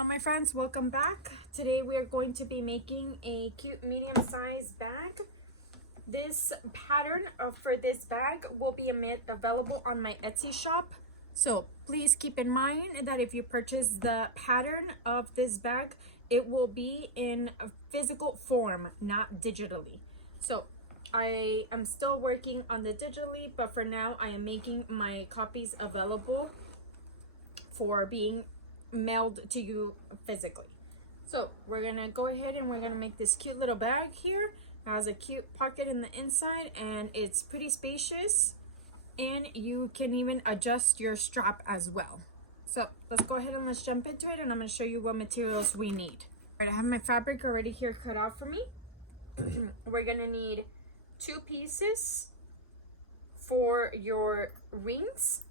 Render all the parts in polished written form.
Hello my friends, welcome back. Today we are going to be making a cute medium-sized bag. This pattern for this bag will be available on my Etsy shop. So please keep in mind that if you purchase the pattern of this bag, it will be in a physical form, not digitally. So I am still working on the digitally, but for now I am making my copies available for being mailed to you physically. So we're gonna go ahead and we're gonna make this cute little bag here. It has a cute pocket in the inside and it's pretty spacious, and you can even adjust your strap as well. So let's go ahead and let's jump into it, and I'm gonna show you what materials we need. All right, I have my fabric already here cut out for me. We're gonna need 2 pieces for your rings.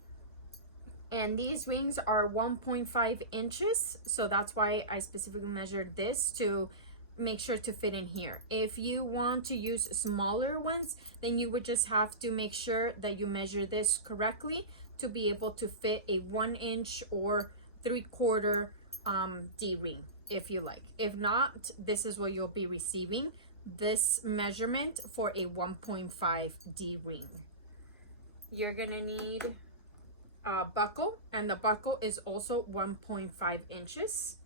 And these rings are 1.5 inches, so that's why I specifically measured this to make sure to fit in here. If you want to use smaller ones, then you would just have to make sure that you measure this correctly to be able to fit a 1 inch or 3/4 D ring if you like. If not, this is what you'll be receiving, this measurement for a 1.5 D ring. You're gonna need buckle, and the buckle is also 1.5 inches.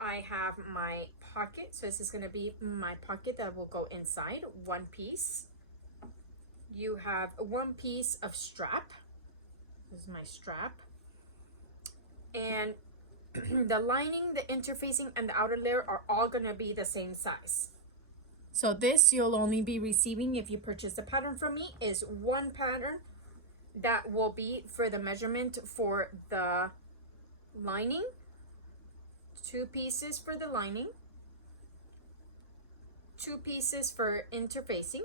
I have my pocket, so this is going to be my pocket that will go inside, 1 piece. You have 1 piece of strap. This is my strap. And the lining, the interfacing, and the outer layer are all going to be the same size. So this you'll only be receiving if you purchase the pattern from me is 1 pattern that will be for the measurement for the lining, 2 pieces for the lining, 2 pieces for interfacing,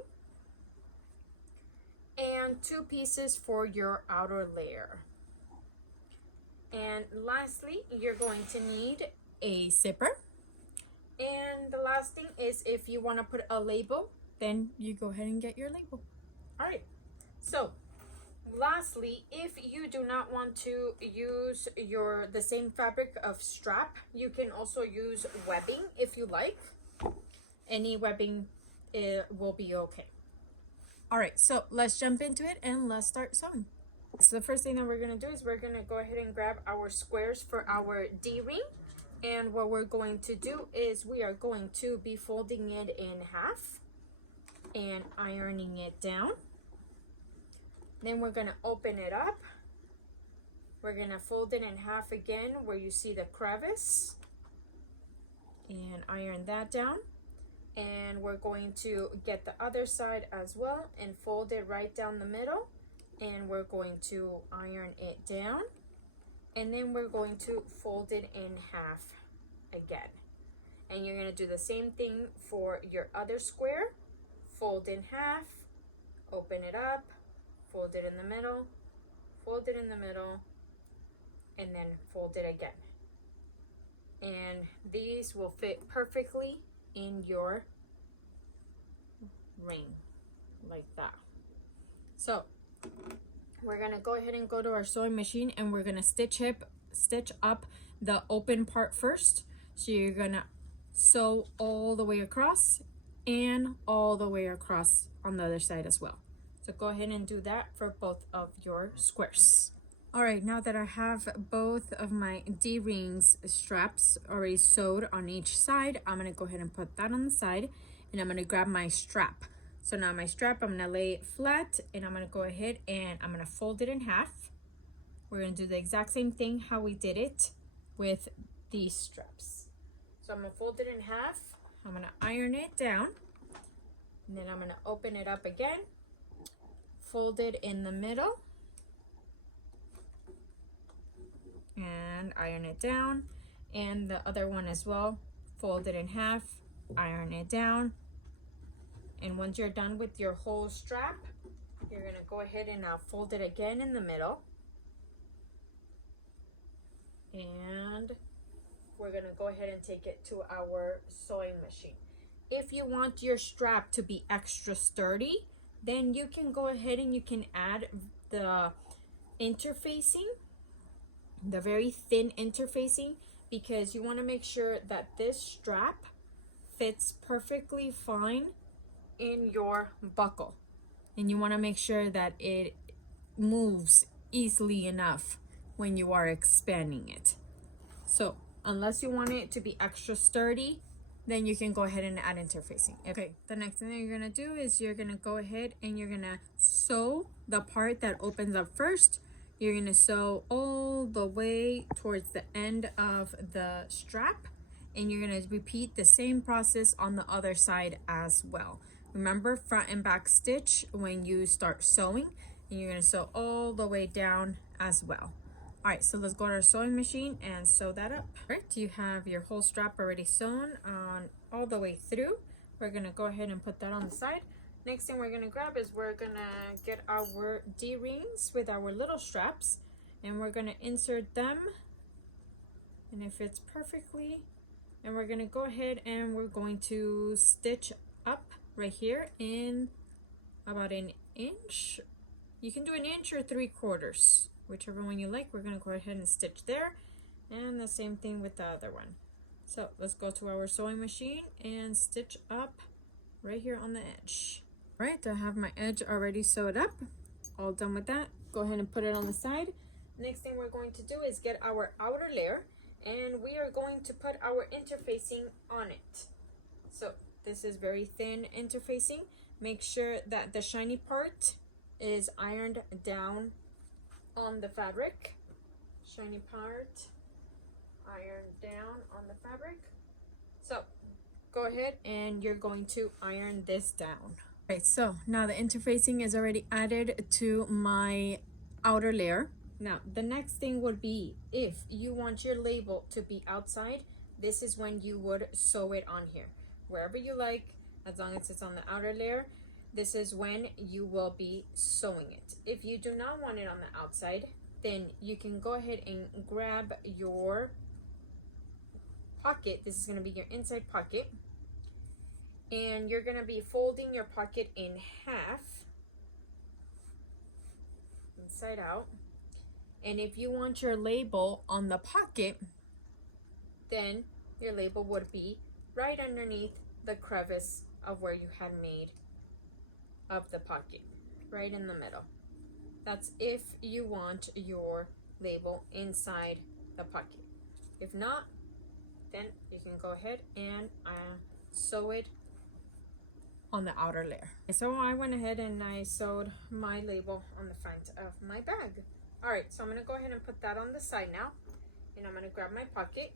and 2 pieces for your outer layer. And lastly, you're going to need a zipper. And the last thing is, if you want to put a label, then you go ahead and get your label. All right, so lastly, if you do not want to use the same fabric of strap, you can also use webbing if you like. Any webbing will be okay. All right, so let's jump into it and let's start sewing. So the first thing that we're gonna do is we're gonna go ahead and grab our squares for our D ring. And what we're going to do is we are going to be folding it in half and ironing it down. Then we're gonna open it up. We're gonna fold it in half again where you see the crevice and iron that down. And we're going to get the other side as well and fold it right down the middle. And we're going to iron it down. And then we're going to fold it in half again. And you're gonna do the same thing for your other square. Fold in half, open it up, fold it in the middle, fold it in the middle, and then fold it again. And these will fit perfectly in your ring, like that. So we're gonna go ahead and go to our sewing machine, and we're gonna stitch up the open part first. So you're gonna sew all the way across and all the way across on the other side as well. So go ahead and do that for both of your squares. All right, now that I have both of my D-rings straps already sewed on each side, I'm gonna go ahead and put that on the side, and I'm gonna grab my strap. So now my strap, I'm gonna lay it flat, and I'm gonna go ahead and I'm gonna fold it in half. We're gonna do the exact same thing how we did it with these straps. So I'm gonna fold it in half, I'm gonna iron it down, and then I'm gonna open it up again, fold it in the middle, and iron it down, and the other one as well, fold it in half, iron it down. And once you're done with your whole strap, you're gonna go ahead and fold it again in the middle, and we're gonna go ahead and take it to our sewing machine. If you want your strap to be extra sturdy, then you can go ahead and you can add the interfacing, the very thin interfacing because you want to make sure that this strap fits perfectly fine in your buckle. And you want to make sure that it moves easily enough when you are expanding it. So unless you want it to be extra sturdy, then you can go ahead and add interfacing. Okay, the next thing that you're gonna do is you're gonna go ahead and you're gonna sew the part that opens up first. You're gonna sew all the way towards the end of the strap, and you're gonna repeat the same process on the other side as well. Remember, front and back stitch when you start sewing, and you're gonna sew all the way down as well. All right, so let's go to our sewing machine and sew that up. All right, you have your whole strap already sewn on all the way through. We're gonna go ahead and put that on the side. Next thing we're gonna grab is we're gonna get our D-rings with our little straps, and we're gonna insert them, and it fits perfectly. And we're gonna go ahead and we're going to stitch up right here in about an inch. You can do an inch or 3/4, whichever one you like. We're gonna go ahead and stitch there, and the same thing with the other one. So let's go to our sewing machine and stitch up right here on the edge. All right, I have my edge already sewed up. All done with that. Go ahead and put it on the side. Next thing we're going to do is get our outer layer, and we are going to put our interfacing on it. So this is very thin interfacing. Make sure that the shiny part is ironed down on the fabric. Shiny part ironed down on the fabric. So go ahead and you're going to iron this down. Okay, so now the interfacing is already added to my outer layer. Now the next thing would be, if you want your label to be outside, this is when you would sew it on here. Wherever you like, as long as it's on the outer layer, this is when you will be sewing it. If you do not want it on the outside, then you can go ahead and grab your pocket. This is going to be your inside pocket, and you're going to be folding your pocket in half, inside out. And if you want your label on the pocket, then your label would be right underneath the crevice of where you had made of the pocket, right in the middle. That's if you want your label inside the pocket. If not, then you can go ahead and sew it on the outer layer. So I went ahead and I sewed my label on the front of my bag. All right, so I'm gonna go ahead and put that on the side now, and I'm gonna grab my pocket.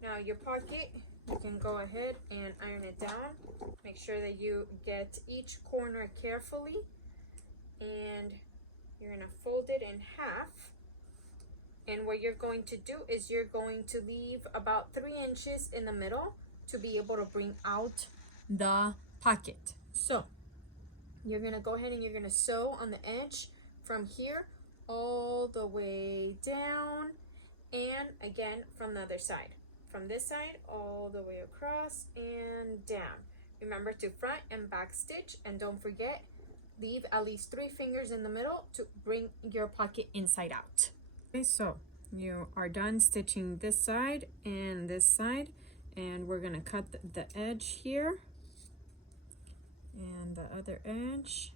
Now your pocket, you can go ahead and iron it down. Make sure that you get each corner carefully, and you're gonna fold it in half. And what you're going to do is you're going to leave about 3 inches in the middle to be able to bring out the pocket. So you're gonna go ahead and you're gonna sew on the edge from here all the way down, and again from the other side. From this side all the way across and down. Remember to front and back stitch, and don't forget, leave at least 3 fingers in the middle to bring your pocket inside out. Okay, so you are done stitching this side, and we're gonna cut the edge here and the other edge,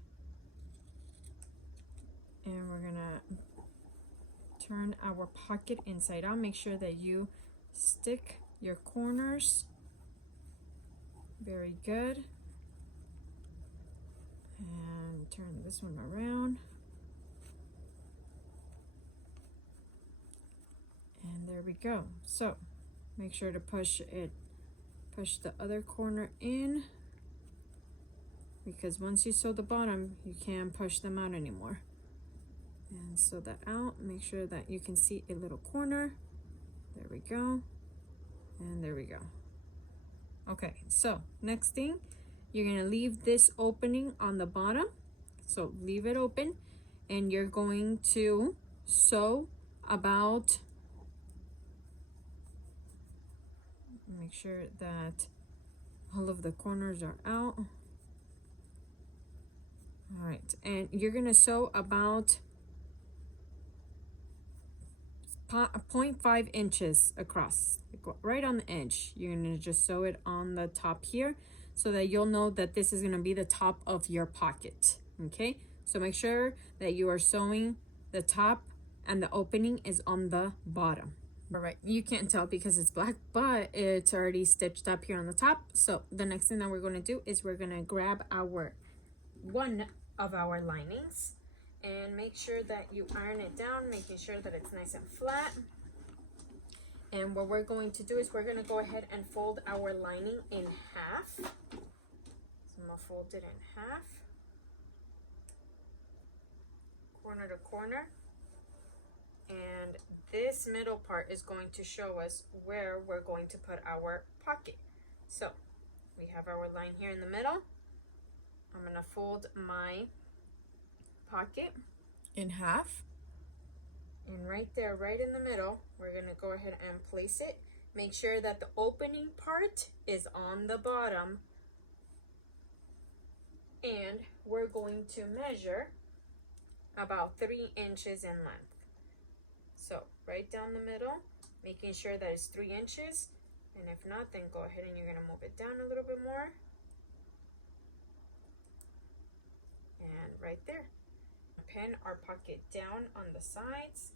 and we're gonna turn our pocket inside out. Make sure that you stick your corners very good, and turn this one around, and there we go. So make sure to push the other corner in, because once you sew the bottom, you can't push them out anymore. And sew that out. Make sure that you can see a little corner. There we go, and there we go. Okay, so next thing, you're gonna leave this opening on the bottom. So leave it open, and you're going to sew about, make sure that all of the corners are out. All right, and you're gonna sew about 0.5 inches across, right on the edge. You're gonna just sew it on the top here so that you'll know that this is gonna be the top of your pocket, okay? So make sure that you are sewing the top and the opening is on the bottom. All right, you can't tell because it's black, but it's already stitched up here on the top. So the next thing that we're gonna do is we're gonna grab one of our linings and make sure that you iron it down, making sure that it's nice and flat. And what we're going to do is we're gonna go ahead and fold our lining in half. So I'm gonna fold it in half, corner to corner. And this middle part is going to show us where we're going to put our pocket. So we have our line here in the middle. I'm gonna fold my pocket in half. And right there, right in the middle, we're gonna go ahead and place it. Make sure that the opening part is on the bottom. And we're going to measure about 3 inches in length. So right down the middle, making sure that it's 3 inches. And if not, then go ahead and you're gonna move it down a little bit more. And right there. Pin our pocket down on the sides.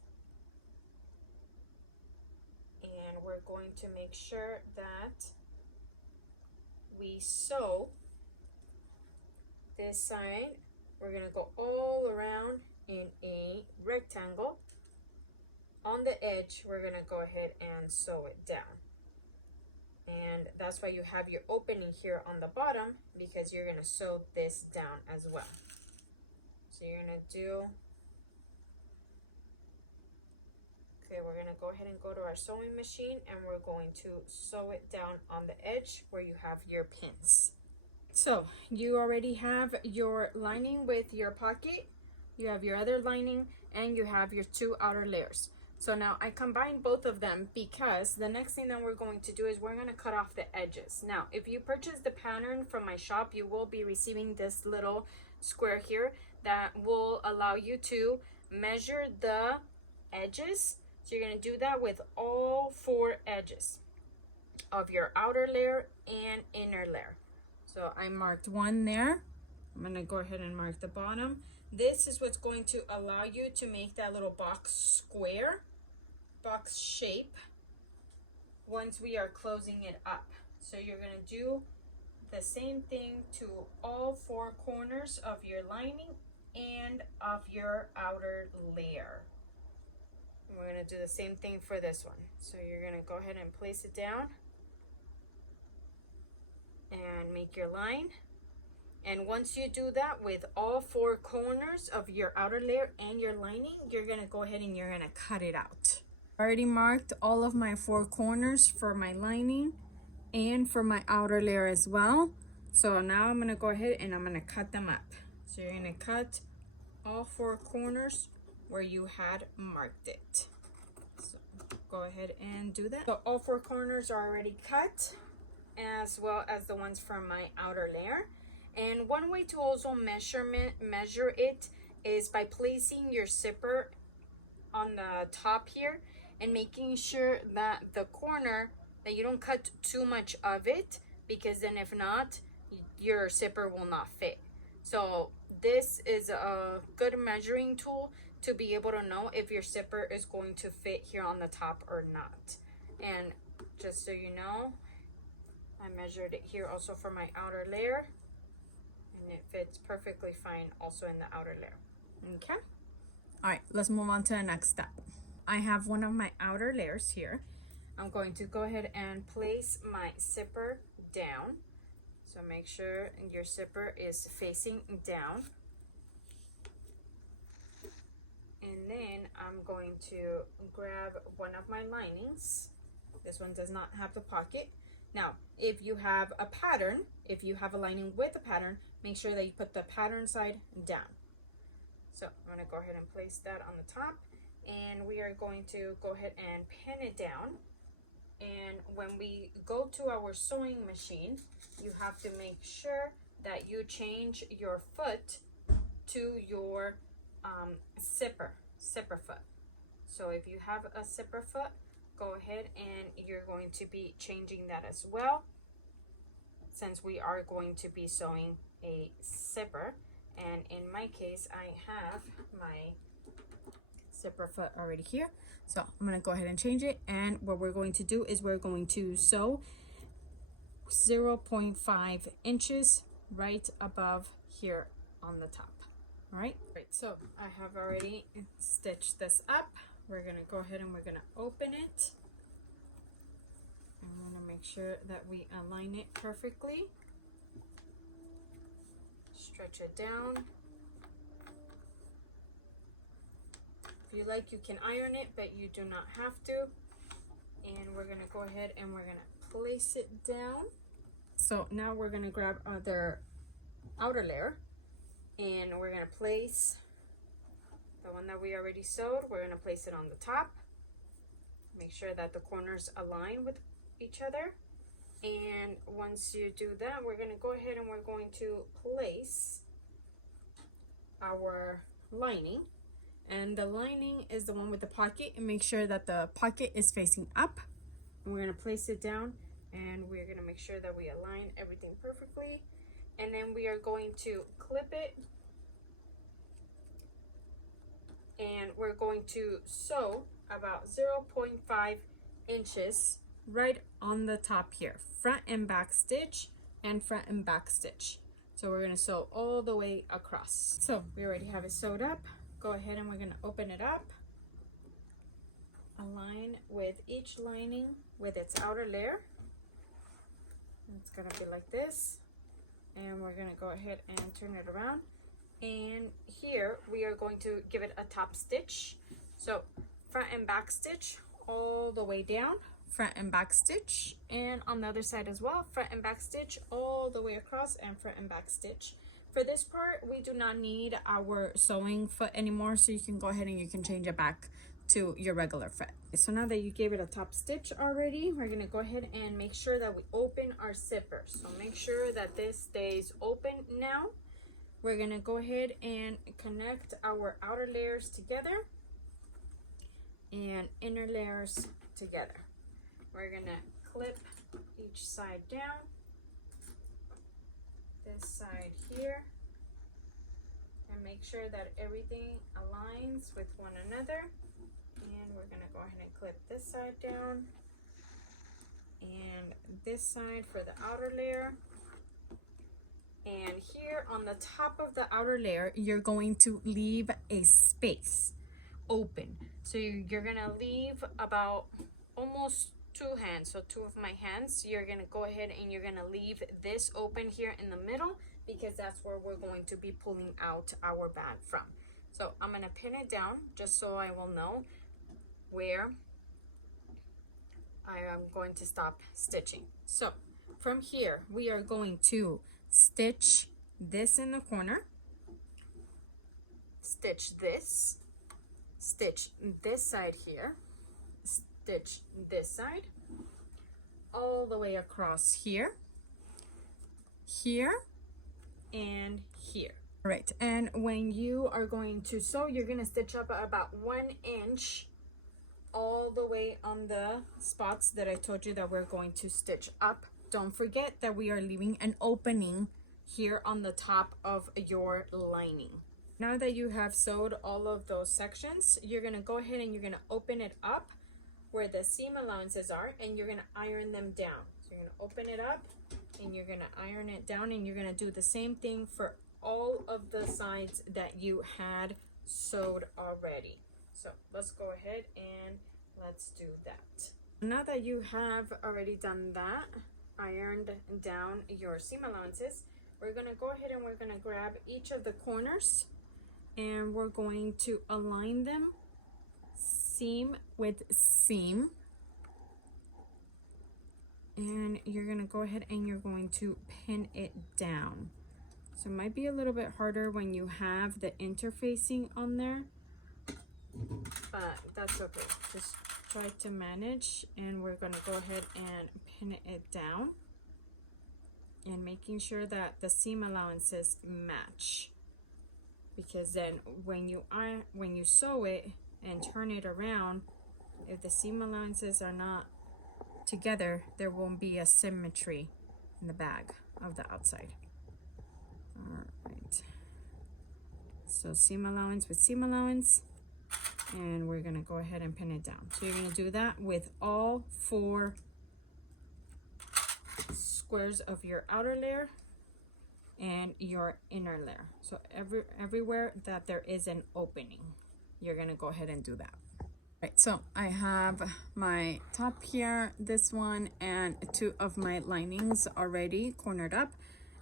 And we're going to make sure that we sew this side. We're gonna go all around in a rectangle. On the edge, we're gonna go ahead and sew it down. And that's why you have your opening here on the bottom, because you're gonna sew this down as well. So you're gonna do, okay, we're gonna go ahead and go to our sewing machine and we're going to sew it down on the edge where you have your pins. So you already have your lining with your pocket, you have your other lining, and you have your 2 outer layers. So now I combine both of them because the next thing that we're going to do is we're gonna cut off the edges. Now, if you purchase the pattern from my shop, you will be receiving this little square here that will allow you to measure the edges. So you're gonna do that with all 4 edges of your outer layer and inner layer. So I marked 1 there. I'm gonna go ahead and mark the bottom. This is what's going to allow you to make that little box shape once we are closing it up. So you're gonna do the same thing to all 4 corners of your lining and of your outer layer. And we're gonna do the same thing for this one. So you're gonna go ahead and place it down and make your line. And once you do that with all 4 corners of your outer layer and your lining, you're gonna go ahead and you're gonna cut it out. I already marked all of my 4 corners for my lining and for my outer layer as well. So now I'm gonna go ahead and I'm gonna cut them up. So you're gonna cut all 4 corners where you had marked it. So go ahead and do that. So all 4 corners are already cut, as well as the ones from my outer layer. And one way to also measure it is by placing your zipper on the top here and making sure that the corner, that you don't cut too much of it, because then if not, your zipper will not fit. So this is a good measuring tool to be able to know if your zipper is going to fit here on the top or not. And just so you know, I measured it here also for my outer layer, and it fits perfectly fine also in the outer layer. Okay. All right, let's move on to the next step. I have one of my outer layers here. I'm going to go ahead and place my zipper down. So make sure your zipper is facing down. And then I'm going to grab one of my linings. This one does not have the pocket. Now, if you have a pattern, if you have a lining with a pattern, make sure that you put the pattern side down. So I'm going to go ahead and place that on the top, and we are going to go ahead and pin it down. And when we go to our sewing machine, you have to make sure that you change your foot to your zipper foot. So if you have a zipper foot, go ahead and you're going to be changing that as well, since we are going to be sewing a zipper. And in my case, I have my zipper foot already here. So I'm gonna go ahead and change it. And what we're going to do is we're going to sew 0.5 inches right above here on the top. All right, so I have already stitched this up. We're gonna go ahead and we're gonna open it. I'm gonna make sure that we align it perfectly. Stretch it down. If you like, you can iron it, but you do not have to. And we're gonna go ahead and we're gonna place it down. So now we're gonna grab their outer layer, and we're gonna place the one that we already sewed. We're gonna place it on the top. Make sure that the corners align with each other. And once you do that, we're gonna go ahead and we're going to place our lining. And the lining is the one with the pocket, and make sure that the pocket is facing up. And we're gonna place it down, and we're gonna make sure that we align everything perfectly. And then we are going to clip it, and we're going to sew about 0.5 inches right on the top here, front and back stitch and front and back stitch. So we're gonna sew all the way across. So we already have it sewed up. Go ahead and we're gonna open it up, align with each lining with its outer layer. It's gonna be like this, and we're gonna go ahead and turn it around. And here we are going to give it a top stitch. So front and back stitch all the way down, front and back stitch, and on the other side as well, front and back stitch all the way across, and front and back stitch. For this part, we do not need our sewing foot anymore, so you can go ahead and you can change it back to your regular foot. So now that you gave it a top stitch already, we're gonna go ahead and make sure that we open our zipper. So make sure that this stays open now. We're gonna go ahead and connect our outer layers together and inner layers together. We're gonna clip each side down. This side here, and make sure that everything aligns with one another. And we're gonna go ahead and clip this side down and this side for the outer layer. And here on the top of the outer layer, you're going to leave a space open. So you're gonna leave about almost 2 hands, so 2 of my hands. You're gonna go ahead and you're gonna leave this open here in the middle, because that's where we're going to be pulling out our bag from. So I'm gonna pin it down just so I will know where I am going to stop stitching. So from here, we are going to stitch this in the corner, stitch this side here, stitch this side all the way across here, here, and here. All right, and when you are going to sew, you're gonna stitch up about 1 inch all the way on the spots that I told you that we're going to stitch up. Don't forget that we are leaving an opening here on the top of your lining. Now that you have sewed all of those sections, you're gonna go ahead and you're gonna open it up where the seam allowances are, and you're gonna iron them down. So you're gonna open it up and you're gonna iron it down, and you're gonna do the same thing for all of the sides that you had sewed already. So let's go ahead and let's do that. Now that you have already done that, ironed down your seam allowances, we're gonna go ahead and we're gonna grab each of the corners and we're going to align them seam with seam, and you're gonna go ahead and you're going to pin it down. So it might be a little bit harder when you have the interfacing on there, but that's okay. Just try to manage, and we're gonna go ahead and pin it down, and making sure that the seam allowances match, because then when you sew it, and turn it around, if the seam allowances are not together, there won't be a symmetry in the bag of the outside. All right, so seam allowance with seam allowance, and we're gonna go ahead and pin it down. So you're gonna do that with all 4 squares of your outer layer and your inner layer. So everywhere that there is an opening, you're gonna go ahead and do that. Right, so I have my top here, this one, and 2 of my linings already cornered up.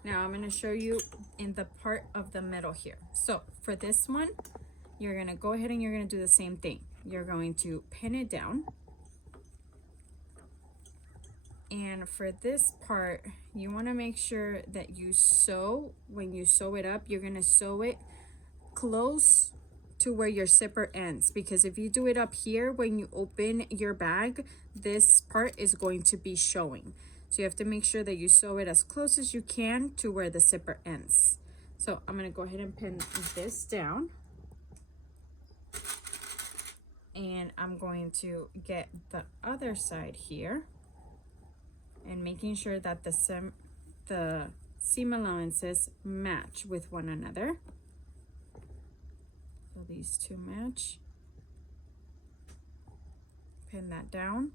Now I'm gonna show you in the part of the middle here. So for this one, you're gonna go ahead and you're gonna do the same thing. You're going to pin it down. And for this part, you wanna make sure that you sew, when you sew it up, you're gonna sew it close to where your zipper ends, because if you do it up here, when you open your bag, this part is going to be showing. So you have to make sure that you sew it as close as you can to where the zipper ends. So I'm gonna go ahead and pin this down. And I'm going to get the other side here and making sure that the seam allowances match with one another. So these 2 match. Pin that down.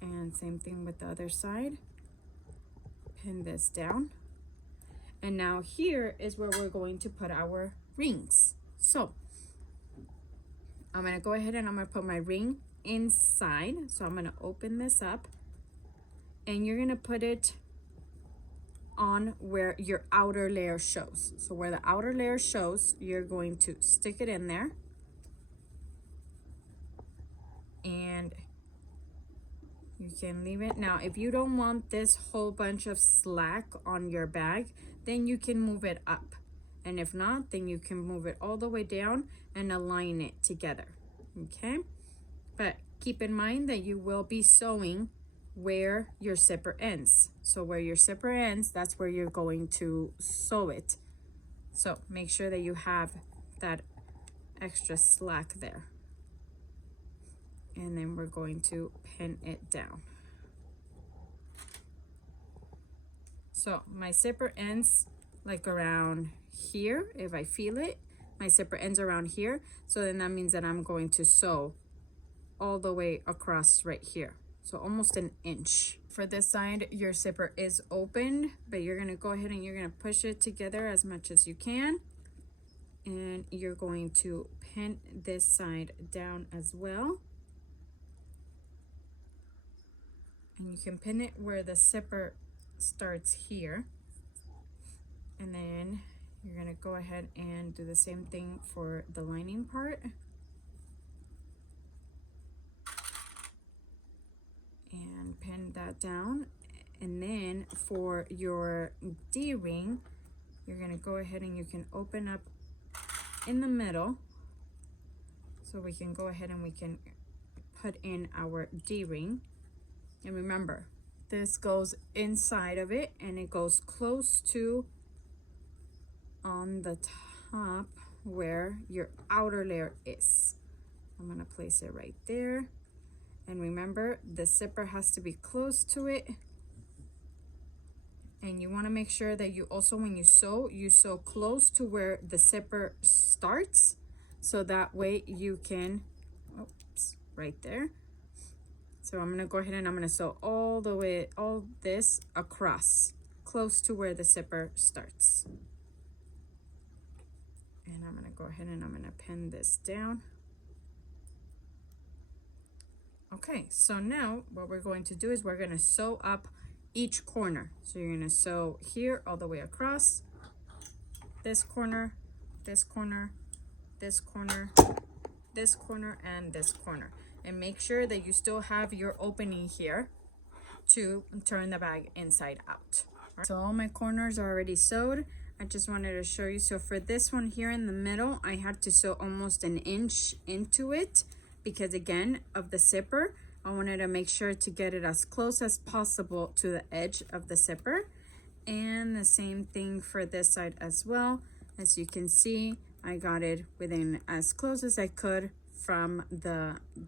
And same thing with the other side. Pin this down. And now here is where we're going to put our rings. So I'm gonna go ahead and I'm gonna put my ring inside. So I'm gonna open this up and you're gonna put it on where your outer layer shows. So where the outer layer shows, you're going to stick it in there. And you can leave it. Now, if you don't want this whole bunch of slack on your bag, then you can move it up. And if not, then you can move it all the way down and align it together, okay? But keep in mind that you will be sewing where your zipper ends. So where your zipper ends, that's where you're going to sew it. So make sure that you have that extra slack there. And then we're going to pin it down. So my zipper ends like around here. If I feel it, my zipper ends around here. So then that means that I'm going to sew all the way across right here. So almost an inch. For this side, your zipper is open, but you're gonna go ahead and you're gonna push it together as much as you can. And you're going to pin this side down as well. And you can pin it where the zipper starts here. And then you're gonna go ahead and do the same thing for the lining part. And pin that down. And then for your D-ring, you're gonna go ahead and you can open up in the middle. So we can go ahead and we can put in our D-ring. And remember, this goes inside of it and it goes close to on the top where your outer layer is. I'm gonna place it right there. And remember, the zipper has to be close to it. And you wanna make sure that you also, when you sew close to where the zipper starts. So that way you can, oops, right there. So I'm gonna go ahead and I'm gonna sew all the way, all this across, close to where the zipper starts. And I'm gonna go ahead and I'm gonna pin this down. Okay, so now what we're going to do is we're gonna sew up each corner. So you're gonna sew here all the way across, this corner, this corner, this corner, this corner, and this corner. And make sure that you still have your opening here to turn the bag inside out. So all my corners are already sewed. I just wanted to show you. So for this one here in the middle, I had to sew almost an inch into it because again of the zipper. I wanted to make sure to get it as close as possible to the edge of the zipper. And the same thing for this side as well. As you can see, I got it within as close as I could from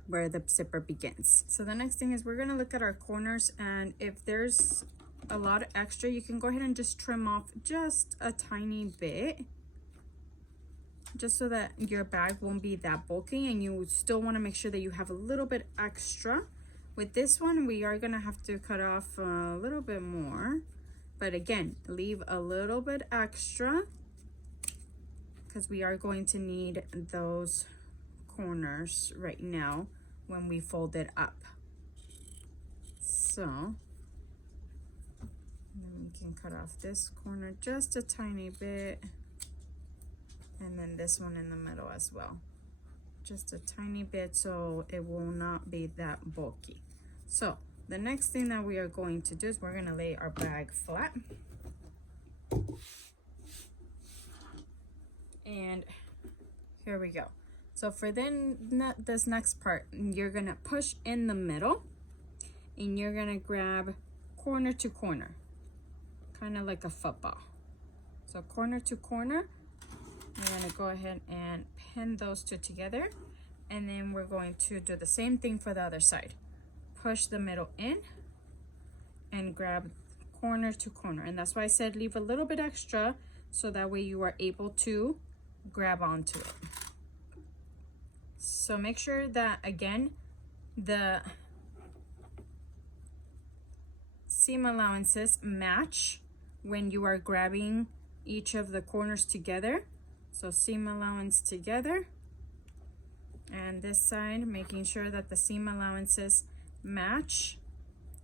where the zipper begins. So the next thing is we're gonna look at our corners, and if there's a lot of extra, you can go ahead and just trim off just a tiny bit, just so that your bag won't be that bulky, and you still want to make sure that you have a little bit extra. With this one, we are gonna have to cut off a little bit more, but again, leave a little bit extra because we are going to need those corners right now when we fold it up. So then we can cut off this corner just a tiny bit, and then this one in the middle as well, just a tiny bit, so it will not be that bulky. So the next thing that we are going to do is we're going to lay our bag flat, and here we go. So for this next part, you're gonna push in the middle, and you're gonna grab corner to corner, kind of like a football. So corner to corner, you're gonna go ahead and pin those two together, and then we're going to do the same thing for the other side. Push the middle in and grab corner to corner, and that's why I said leave a little bit extra, so that way you are able to grab onto it. So make sure that, again, the seam allowances match when you are grabbing each of the corners together. So seam allowance together, and this side, making sure that the seam allowances match,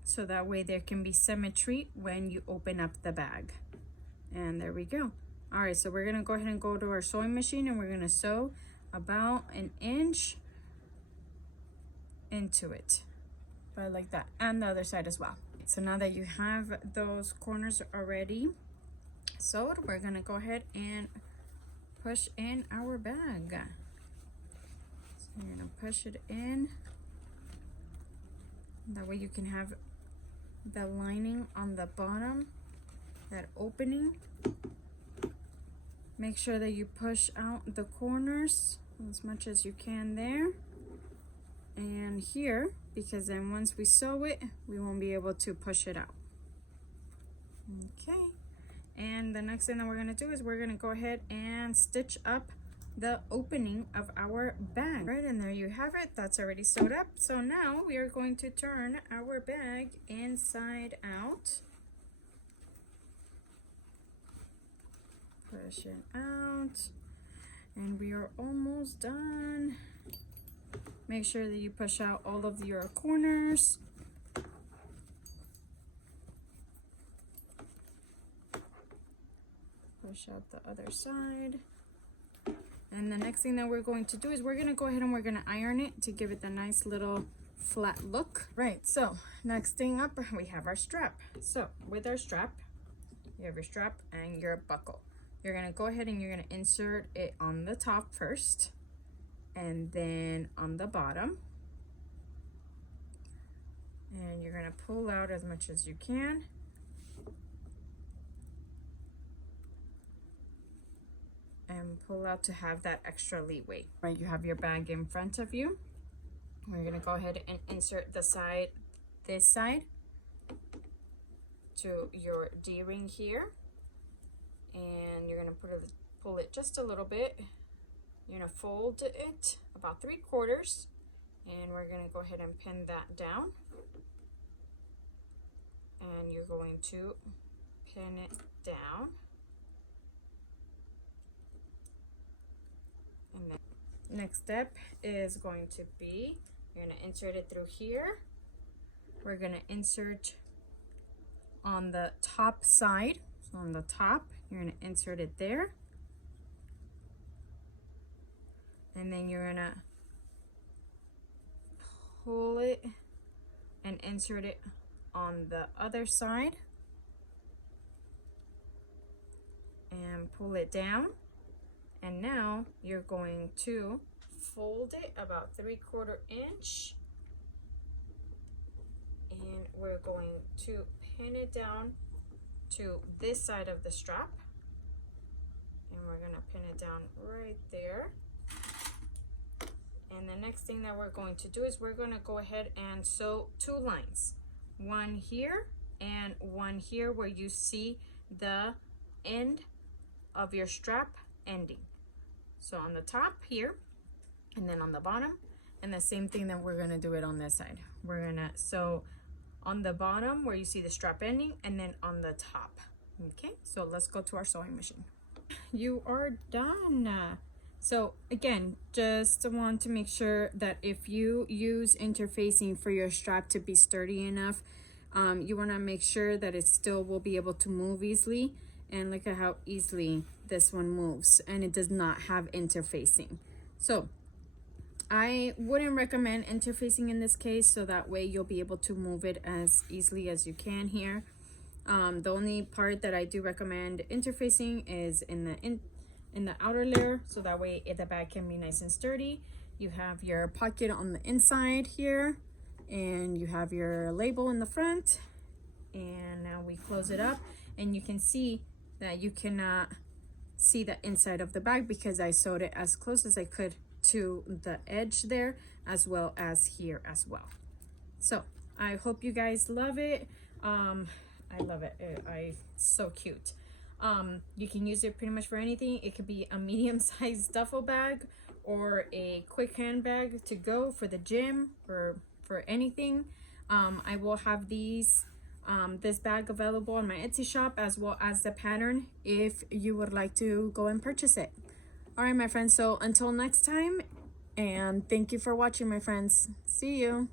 so that way there can be symmetry when you open up the bag. And there we go. All right, so we're gonna go ahead and go to our sewing machine, and we're gonna sew about an inch into it, but like that, and the other side as well. So now that you have those corners already sewed, we're gonna go ahead and push in our bag. So you're gonna push it in, that way you can have the lining on the bottom, that opening. Make sure that you push out the corners as much as you can there and here, because then once we sew it, we won't be able to push it out. Okay, and the next thing that we're gonna do is we're gonna go ahead and stitch up the opening of our bag. Right, and there you have it, that's already sewed up. So now we are going to turn our bag inside out. Push it out, and we are almost done. Make sure that you push out all of your corners. Push out the other side. And the next thing that we're going to do is we're gonna go ahead and we're gonna iron it to give it the nice little flat look. Right, so next thing up, we have our strap. So with our strap, you have your strap and your buckle. You're gonna go ahead and you're gonna insert it on the top first, and then on the bottom. And you're gonna pull out as much as you can. And pull out to have that extra leeway. Right, you have your bag in front of you. We're gonna go ahead and insert the side, this side, to your D-ring here. And you're gonna pull it just a little bit. You're gonna fold it about 3/4, and we're gonna go ahead and pin that down. And you're going to pin it down. And then next step is going to be, you're gonna insert it through here. We're gonna insert on the top side. So on the top, you're gonna insert it there. And then you're gonna pull it and insert it on the other side. And pull it down. And now you're going to fold it about 3/4 inch. And we're going to pin it down to this side of the strap. and we're gonna pin it down right there. And the next thing that we're going to do is we're gonna go ahead and sew 2 lines, one here and one here where you see the end of your strap ending. So on the top here, and then on the bottom, and the same thing that we're gonna do it on this side. We're gonna sew on the bottom where you see the strap ending, and then on the top. Okay, so let's go to our sewing machine. You are done. So again, just want to make sure that if you use interfacing for your strap to be sturdy enough, you want to make sure that it still will be able to move easily. And look at how easily this one moves, and it does not have interfacing. So I wouldn't recommend interfacing in this case, so that way you'll be able to move it as easily as you can here. The only part that I do recommend interfacing is in the outer layer, so that way the bag can be nice and sturdy. You have your pocket on the inside here, and you have your label in the front. And now we close it up, and you can see that you cannot see the inside of the bag because I sewed it as close as I could to the edge there, as well as here as well. So I hope you guys love it. I love it. It's so cute. You can use it pretty much for anything. It could be a medium-sized duffel bag or a quick handbag to go for the gym or for anything. I will have this bag available on my Etsy shop, as well as the pattern if you would like to go and purchase it. All right, my friends, so until next time, and thank you for watching, my friends. See you.